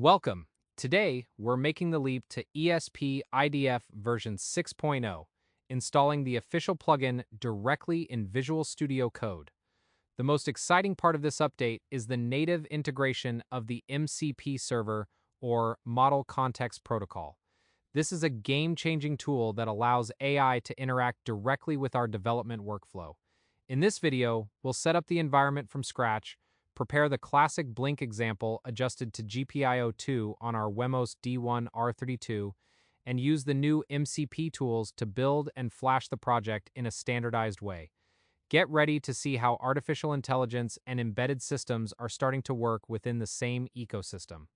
Welcome. Today, we're making the leap to ESP-IDF version 6.0, installing the official plugin directly in Visual Studio Code. The most exciting part of this update is the native integration of the MCP Server, or Model Context Protocol. This is a game-changing tool that allows AI to interact directly with our development workflow. In this video, we'll set up the environment from scratch, prepare the classic Blink example adjusted to GPIO 2 on our Wemos D1 R32, and use the new MCP tools to build and flash the project in a standardized way. Get ready to see how artificial intelligence and embedded systems are starting to work within the same ecosystem.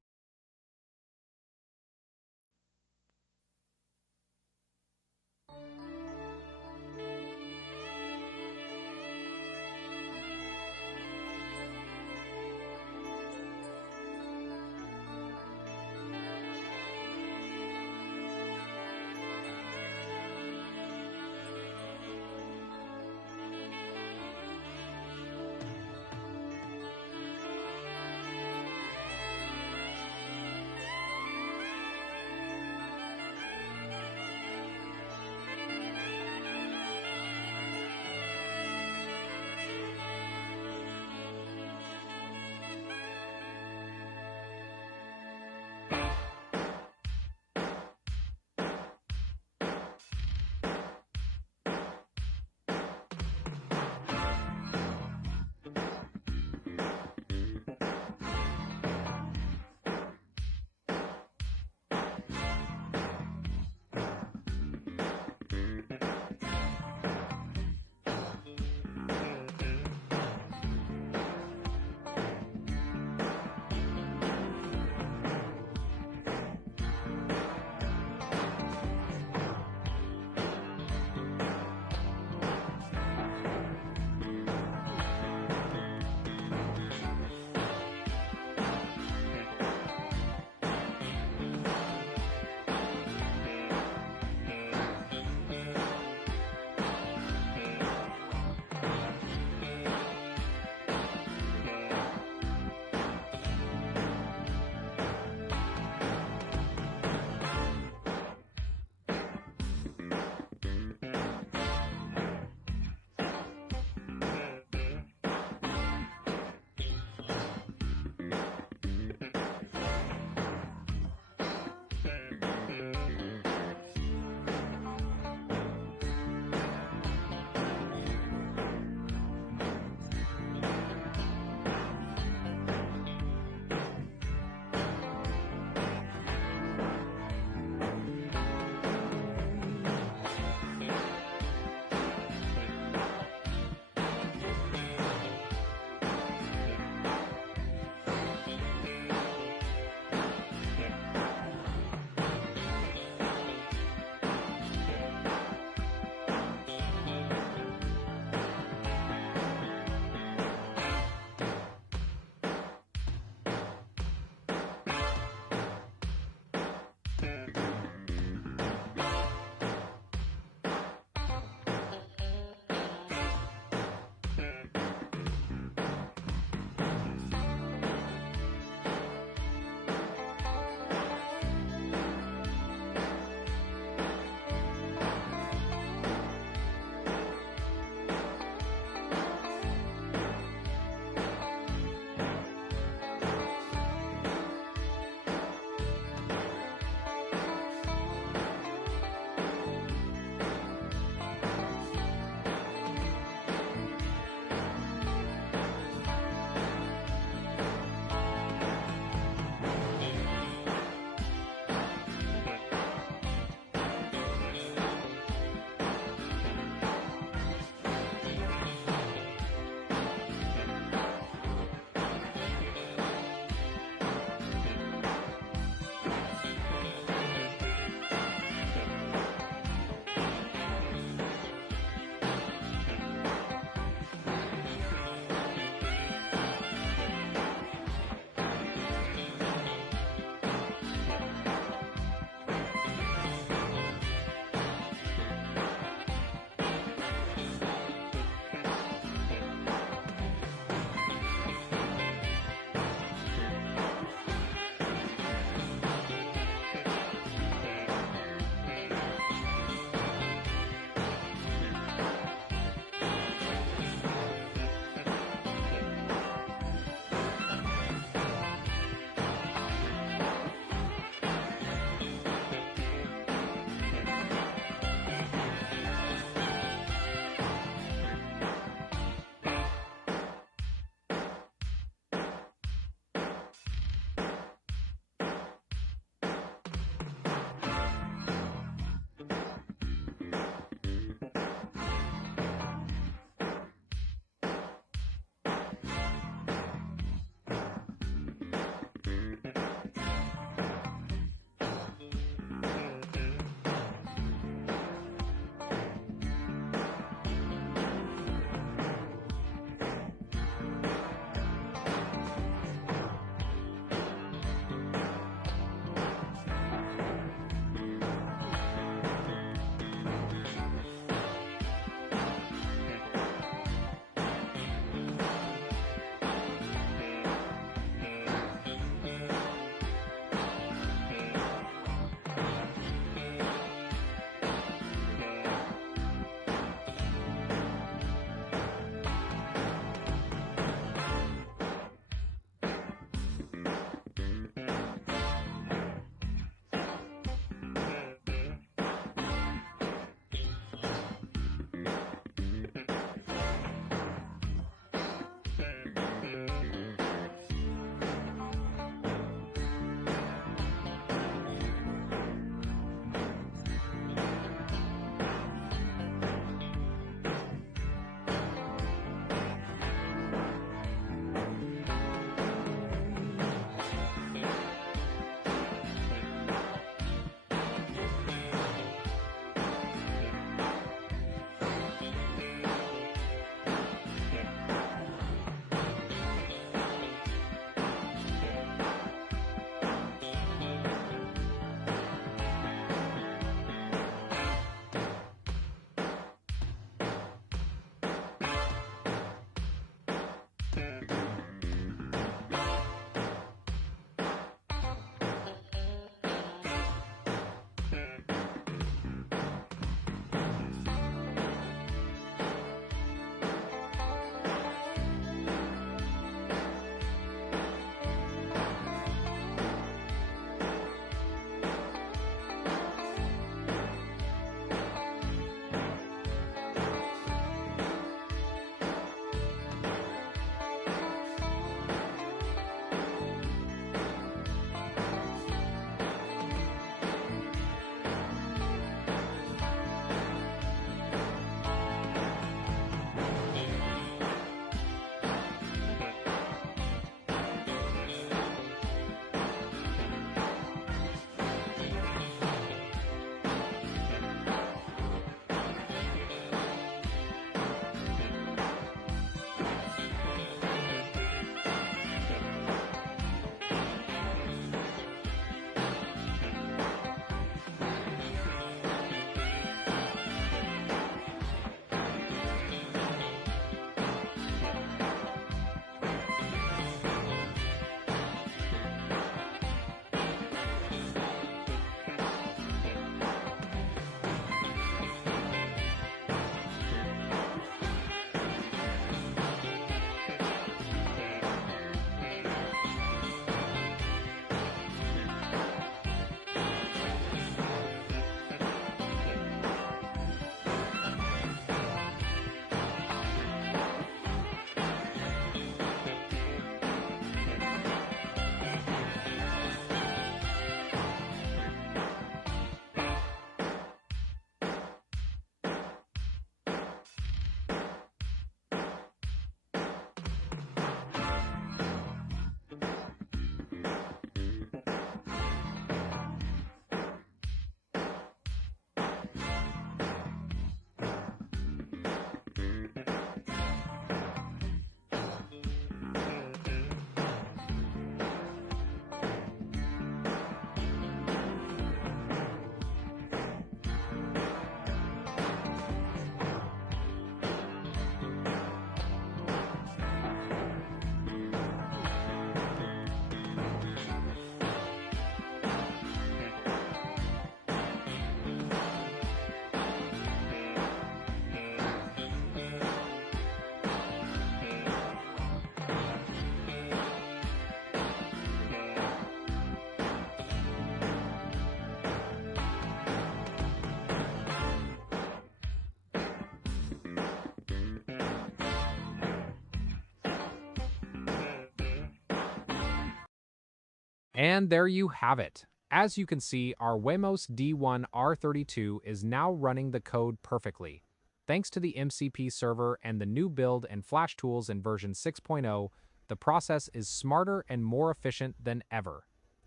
And there you have it. As you can see, our Wemos D1 R32 is now running the code perfectly. Thanks to the MCP server and the new build and flash tools in version 6.0, the process is smarter and more efficient than ever.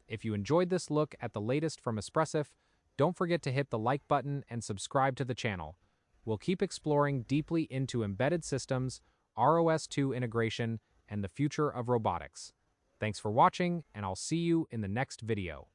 If you enjoyed this look at the latest from Espressif, don't forget to hit the like button and subscribe to the channel. We'll keep exploring deeply into embedded systems, ROS2 integration, and the future of robotics. Thanks for watching, and I'll see you in the next video.